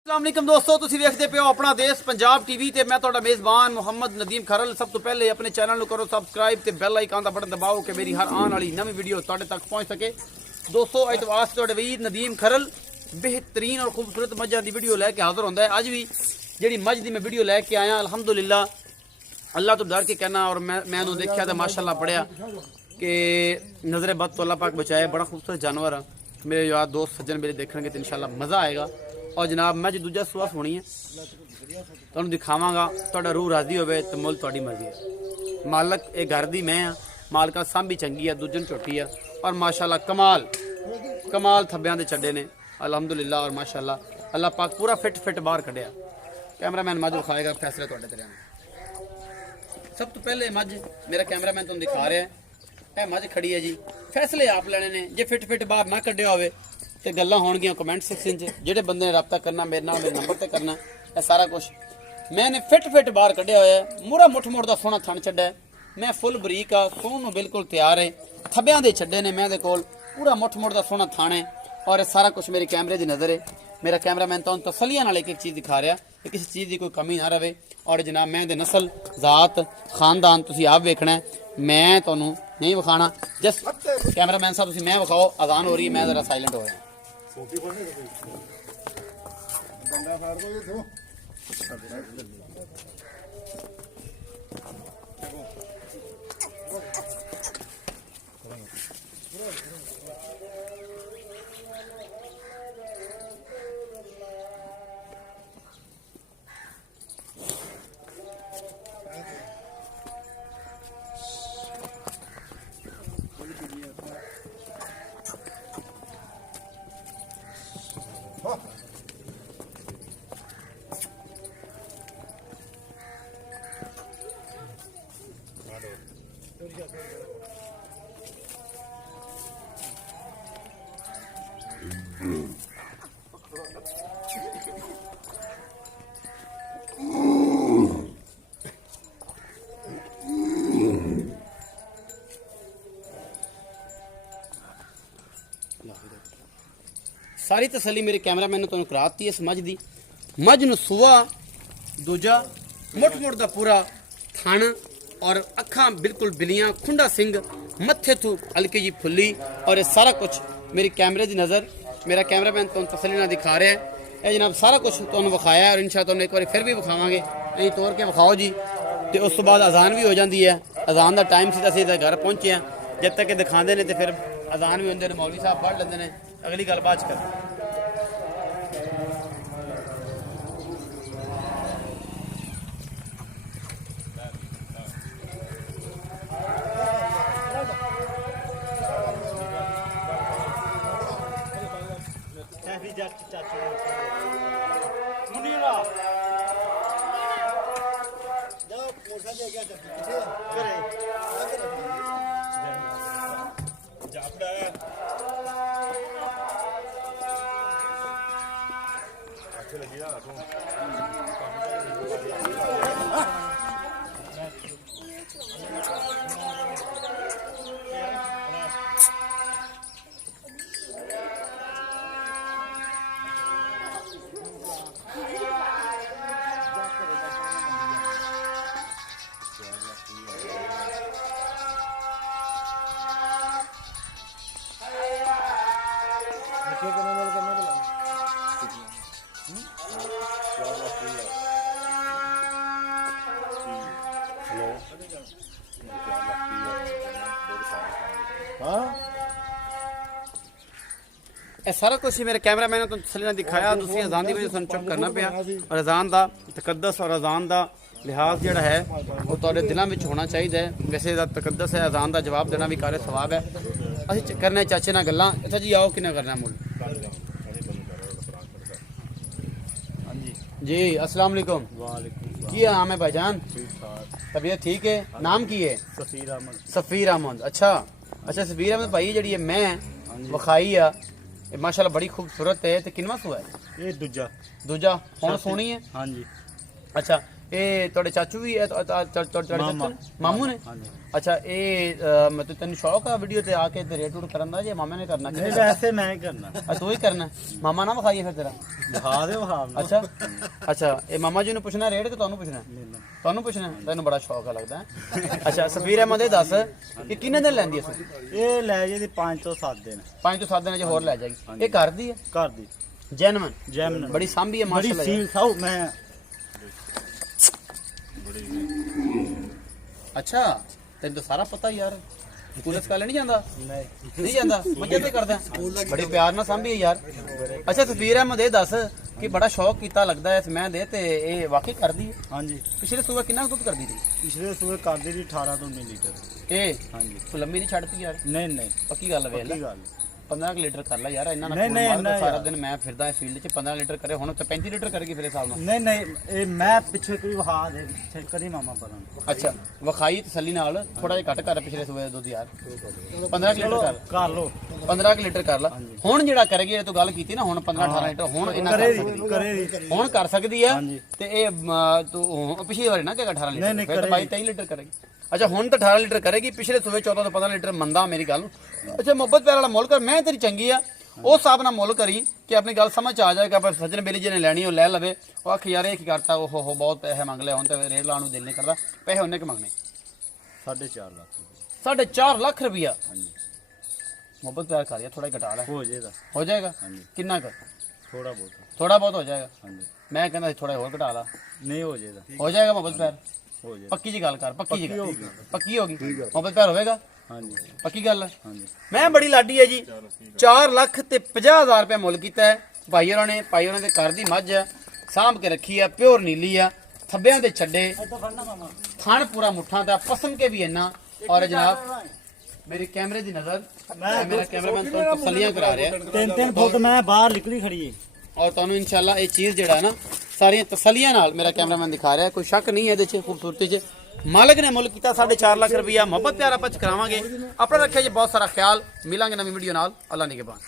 अस्सलामुअलैकुम दोस्तों, तुसीं वेखदे पे हो अपना देश पंजाब टीवी ते मैं तुहाडा मेज़बान मुहम्मद नदीम खरल। सब तो पहले अपने चैनल नूं करो सबसक्राइब ते बैल आइकन दा बटन दबाओ कि मेरी हर आने वाली नवी वीडियो तुहाडे तक पहुंच सके। दोस्तों अज वास्ते तुहाडे वीर नदीम खरल बेहतरीन और खूबसूरत मझां दी वीडियो लैके हाज़र होंदा है। अज भी जिहड़ी मझ दी मैं वीडियो लैके आया अल्हम्दुलिल्लाह अल्लाह तो डर के कहना। और मैं देखा तो माशाअल्लाह पढ़िया कि नज़र बद तो अल्लाह पाक बचाए। बड़ा खूबसूरत जानवर है। मेरे यार दोस्त सज्जन मेरे देखेंगे तो इंशाल्लाह मज़ा आएगा। और जनाब मैं जो दूजा सुबह सुनी है तुहानू दिखावांगा, तुहाडा रूह राजी होवे तो मुल तुहाडी मर्जी है। मालक ये घर दी मैं हाँ, मालका सांभी चंगी है, दूजन छोटी है और माशाल्लाह कमाल कमाल थब्बियां दे चड्डे ने अल्हम्दुलिल्लाह। और माशाल्लाह अल्लाह पाक पूरा फिट बाहर कढ़िया। कैमरामैन मज दिखाएगा, फैसले तुहाडे ते रहने। सब तो पहले मज मेरा कैमरामैन तुहानू दिखा रहा है, यह मज खड़ी है जी। फैसले आप लेने ने, जे फिट बाहर ना कढ़िया होवे तो गल्लां होणगियां कमेंट सैक्शन च। जिहड़े बंदे ने रब्ता करना मेरे नाल मेरे नंबर ते करना है सारा कुछ। मैंने फिट बाहर कढ़िया होया है, मूरा मुठ दा सोहना थण छड्डा है। मैं फुल बरीक आ, सोहन नूं बिल्कुल तैयार है। थब्बियां दे छड्डे ने मैं दे कोल, पूरा मुठ दा सोहना थान है। और ये सारा कुछ मेरे कैमरे दी नज़र है। मेरा कैमरामैन तुहानू तसलियां नाल एक चीज़ दिखा रहा है कि किसी चीज़ की कोई कमी ना रहे। और जनाब मैं दे नस्ल जात खानदान तुसीं आप वेखना है, मैं तुहानू नहीं विखाना। जस्ट कैमरामैन साहब तुसीं मैं विखाओ। अजान हो रही है, मैं जरा साइलेंट हो रहा हूं। सारी तसली मेरे कैमरामैन ने तुहानू कराती है। इस मझ दी मझ नूं सुआ दूजा मुठ दा पूरा थण और अखां बिल्कुल बिलियां, खुंडा सिंह, मत्थे तू हल्की जी फुल्ली। और ये सारा कुछ मेरी कैमरे की नज़र, मेरा कैमरामैन तुहानू तसली नाल दिखा रहा है। ये जनाब सारा कुछ तुहानू विखाया है और इंशाअल्लाह तुहानू एक बार फिर भी विखावांगे। नहीं तोड़ के विखाओ जी। तो उस तो बाद अजान भी हो जाती है। अजान का टाइम से असीं घर पहुंचे हैं। जब तक दिखाते हैं तो फिर अजान भी होंगे, मौलवी साहब पढ़ लेंगे ने। अगली गल बात कर सारा कुछ ही मेरे कैमरामैन ने तो तसली नाल दिखाया। तुसीं अजान की वजह से चुप करना पिया। और अजान का तकद्दस और अजान का लिहाज जोड़ा है वो तुहाडे दिलों में होना चाहिए। वैसे तकद्दस है, अजान का जवाब देना भी कार्य सवाब है। असीं करने चाचे नाल गल्लां। इत्थे जी आओ, किन्ना करना मुल जी। अस्सलाम वालेकुम। की नाम है भाईजान? तबीयत ठीक है? नाम की है? सफीर अहमद। अच्छा सफीर अहमद भाई जी मैं विखाई आ माशाल्लाह बड़ी खूबसूरत है। तो किनवा सुआ है? ये दूजा दूजा हुण सोनी है। हाँ जी। ਅੱਛਾ ਇਹ ਤੁਹਾਡੇ ਚਾਚੂ ਵੀ ਹੈ ਤੁਹਾਡੇ ਚਾਚੂ ਮਾਮੂ ਨੇ ਅੱਛਾ ਇਹ ਮਤਲਬ ਤੈਨੂੰ ਸ਼ੌਕ ਆ ਵੀਡੀਓ ਤੇ ਆ ਕੇ ਤੇ ਰੇਟ ਰੂਟ ਕਰਨ ਦਾ ਜੇ ਮਾਮੇ ਨੇ ਕਰਨਾ ਨਹੀਂ ਵੈਸੇ ਮੈਂ ਹੀ ਕਰਨਾ ਤੂੰ ਹੀ ਕਰਨਾ ਮਾਮਾ ਨਾ ਵਿਖਾਈਏ ਫਿਰ ਤੇਰਾ ਦਿਖਾ ਦਿਓ ਅੱਛਾ ਅੱਛਾ ਇਹ ਮਾਮਾ ਜੀ ਨੂੰ ਪੁੱਛਣਾ ਰੇਟ ਕਿ ਤੁਹਾਨੂੰ ਪੁੱਛਣਾ ਤੁਹਾਨੂੰ ਪੁੱਛਣਾ ਤੈਨੂੰ ਬੜਾ ਸ਼ੌਕ ਆ ਲੱਗਦਾ ਅੱਛਾ ਸਫੀਰ ਅਹਿਮਦ ਇਹ ਦੱਸ ਕਿ ਕਿੰਨੇ ਦਿਨ ਲੈਂਦੀ ਐ ਇਹ ਲੈ ਜੇ 5 ਤੋਂ 7 ਦਿਨ 5 ਤੋਂ 7 ਦਿਨ ਜੇ ਹੋਰ ਲੈ ਜਾਏਗੀ ਇਹ ਕਰਦੀ ਹੈ ਘਰ ਦੀ ਜੈਨੂਇਨ ਬੜੀ ਸਾਂਭੀ ਹੈ ਬੜੀ ਮਾਸ਼ਾਅੱਲਾ ਸੀਲ ਸਾਉ ਮੈਂ ਅੱਛਾ ਤੈਨੂੰ ਤਾਂ ਸਾਰਾ ਪਤਾ ਯਾਰ ਪੁਲਿਸ ਕਾਲੇ ਨਹੀਂ ਜਾਂਦਾ ਨਹੀਂ ਜਾਂਦਾ ਮੱਝਾਂ ਤੇ ਕਰਦਾ ਬੜੇ ਪਿਆਰ ਨਾਲ ਸਾਂਭੀ ਯਾਰ ਅੱਛਾ ਸਫੀਰ ਅਹਿਮਦ ਇਹ ਦੱਸ ਕਿ ਬੜਾ ਸ਼ੌਕ ਕੀਤਾ ਲੱਗਦਾ ਇਸ ਮੈਂ ਦੇ ਤੇ ਇਹ ਵਾਕਈ ਕਰਦੀ ਹੈ ਹਾਂਜੀ ਪਿਛਲੇ ਸੂਬੇ ਕਿੰਨਾ ਦੁੱਧ ਕਰਦੀ ਸੀ ਪਿਛਲੇ ਸੂਏ ਕਰਦੇ ਜੀ 18 ਤੋਂ 19 ਲੀਟਰ ਇਹ ਹਾਂਜੀ ਤੂੰ ਲੰਮੀ ਨਹੀਂ ਛੱਡਦੀ ਯਾਰ ਨਹੀਂ ਪੱਕੀ ਗੱਲ ਵੇਖ ਲੈ ਕੀ ਗੱਲ 15 ਲੀਟਰ ਕਰ ਲੈ ਯਾਰ ਇੰਨਾ ਨਾ ਨਹੀਂ, ਮਾਰ ਸਾਰਾ ਦਿਨ ਮੈਂ ਫਿਰਦਾ ਇਸ ਫੀਲਡ 'ਚ 15 ਲੀਟਰ ਕਰੇ ਹੁਣ ਤੇ 35 ਲੀਟਰ ਕਰੇਗੀ ਫਿਰ ਹਿਸਾਬ ਨਾਲ ਨਹੀਂ ਇਹ ਮੈਂ ਪਿੱਛੇ ਕੋਈ ਵਹਾ ਦੇ ਚੈੱਕ ਕਰੀ ਮਾਮਾ ਪਰਾਂ ਅੱਛਾ ਵਿਖਾਈ ਤਸੱਲੀ ਨਾਲ ਥੋੜਾ ਜਿਹਾ ਘੱਟ ਕਰ ਪਿਛਲੇ ਸੂਬੇ ਦਾ ਦੁੱਧ ਯਾਰ 15 ਲੀਟਰ ਕਰ ਕਰ ਲੋ 15 ਲੀਟਰ ਕਰ ਲਾ ਹੁਣ ਜਿਹੜਾ ਕਰੇਗੀ ਇਹ ਤੂੰ ਗੱਲ ਕੀਤੀ ਨਾ ਹੁਣ 15 18 ਲੀਟਰ ਹੁਣ ਇਹਨਾਂ ਕਰ ਸਕਦੀ ਕਰੇ ਹੁਣ ਕਰ ਸਕਦੀ ਆ ਤੇ ਇਹ ਤੂੰ ਪਿਛਲੀ ਵਾਰੀ ਨਾ ਕਿ 18 ਲੀਟਰ ਫਿਰ ਤਾਂ 22 23 ਲੀਟਰ ਕਰੇਗੀ ਅੱਛਾ ਹੁਣ ਤਾਂ 18 ਲੀਟਰ ਕਰੇਗੀ ਪਿਛਲੇ ਸੂਬੇ 14 ਤੋਂ 15 ਲੀਟਰ ਮੰਦਾ ਮੇਰੀ ਗੱਲ ਨੂੰ ਅੱਛਾ ਮੁਹੱਬਤ ਪਿਆਰ ਵਾਲਾ ਮੁੱਲ ਕਰ ਮੈਂ ਤੇਰੀ ਚੰਗੀ ਆ ਉਸ ਹਿਸਾਬ ਨਾਲ ਮੁੱਲ ਕਰੀ ਕਿ ਆਪਣੀ ਗੱਲ ਸਮਝ ਆ ਜਾਏਗਾ ਪਰ ਸੱਜਣ ਬੇਲੀ ਜੀ ਨੇ ਲੈਣੀ ਉਹ ਲੈ ਲਵੇ ਉਹ ਆਖ ਯਾਰ ਇਹ ਕੀ ਕਰਤਾ ਉਹ ਬਹੁਤ ਪੈਸੇ ਮੰਗ ਲਿਆ ਹੁਣ ਤੇ ਰੇਟ ਲਾਉਣ ਨੂੰ ਦਿਲ ਨਹੀਂ ਕਰਦਾ ਪੈਸੇ ਉਹਨੇ ਕਿ ਮੰਗਣੇ 4.5 ਲੱਖ 4.5 ਲੱਖ ਰੁਪਇਆ ਮੁਹੱਬਤ ਪਿਆਰ ਕਰ ਥੋੜਾ ਘਟਾ ਲੈ ਹੋ ਜਾਏਗਾ ਕਿੰਨਾ ਕਰ ਥੋੜਾ ਬਹੁਤ ਹੋ ਜਾਏਗਾ ਮੈਂ ਕਹਿੰਦਾ ਥੋੜਾ ਹੋਰ ਘਟਾ ਲਾ ਨਹੀਂ ਹੋ ਜਾਏਗਾ ਮੁਹੱਬਤ ਪਿਆਰ ਪੱਕੀ ਜੀ ਗੱਲ ਕਰ ਪੱਕੀ ਹੋ ਗਈ ਮੁਹੱਬਤ ਪਿਆਰ ਹੋਵੇਗਾ ਪੱਕੀ ਗੱਲ ਹੈ ਮੈਂ ਬੜੀ ਲਾਡੀ ਹੈ ਜੀ 4 ਲੱਖ ਤੇ 50,000 ਰੁਪਏ ਮੁੱਲ ਕੀਤਾ ਹੈ ਭਾਈ ਉਹਨਾਂ ਦੇ ਘਰ ਦੀ ਮੱਝ ਹੈ ਸਾਂਭ ਕੇ ਰੱਖੀ ਆ ਪਿਓਰ ਨੀਲੀ ਆ ਥੱਬਿਆਂ ਦੇ ਛੱਡੇ ਥਣ ਪੂਰਾ ਮੁੱਠਾਂ ਦਾ ਪਸੰਦ ਕੇ ਵੀ ਇੰਨਾ ਔਰ ਜਨਾਬ ਮੇਰੇ ਕੈਮਰੇ ਦੀ ਨਜ਼ਰ ਮੇਰਾ ਕੈਮਰਾਮੈਨ ਤੁਹਾਨੂੰ ਤਸੱਲੀਆਂ ਕਰਾ ਰਿਹਾ 3 ਫੁੱਟ ਮੈਂ ਬਾਹਰ ਨਿਕਲੀ ਖੜੀ ਹੈ ਔਰ ਤੁਹਾਨੂੰ ਇਨਸ਼ਾਅੱਲਾ ਇਹ ਚੀਜ਼ ਜਿਹੜਾ ਹੈ ਨਾ ਸਾਰੀਆਂ ਤਸੱਲੀਆਂ ਨਾਲ ਮੇਰਾ ਕੈਮਰਾਮੈਨ ਦਿਖਾ ਰਿਹਾ ਕੋਈ ਸ਼ੱਕ ਨਹੀਂ ਹੈ ਇਹਦੇ 'ਚ ਖੂਬਸੂਰਤੀ 'ਚ ਮਾਲਕ ਨੇ ਮੁੱਲ ਕੀਤਾ 4.5 ਲੱਖ ਰੁਪਇਆ ਮੁਹੱਬਤ ਪਿਆਰ ਆਪਾਂ ਚ ਕਰਾਵਾਂਗੇ ਆਪਣਾ ਰੱਖਿਆ ਜੀ ਬਹੁਤ ਸਾਰਾ ਖਿਆਲ ਮਿਲਾਂਗੇ ਨਵੀਂ ਵੀਡੀਓ ਨਾਲ ਅੱਲਾ ਨਿਗਹਿਬਾਨ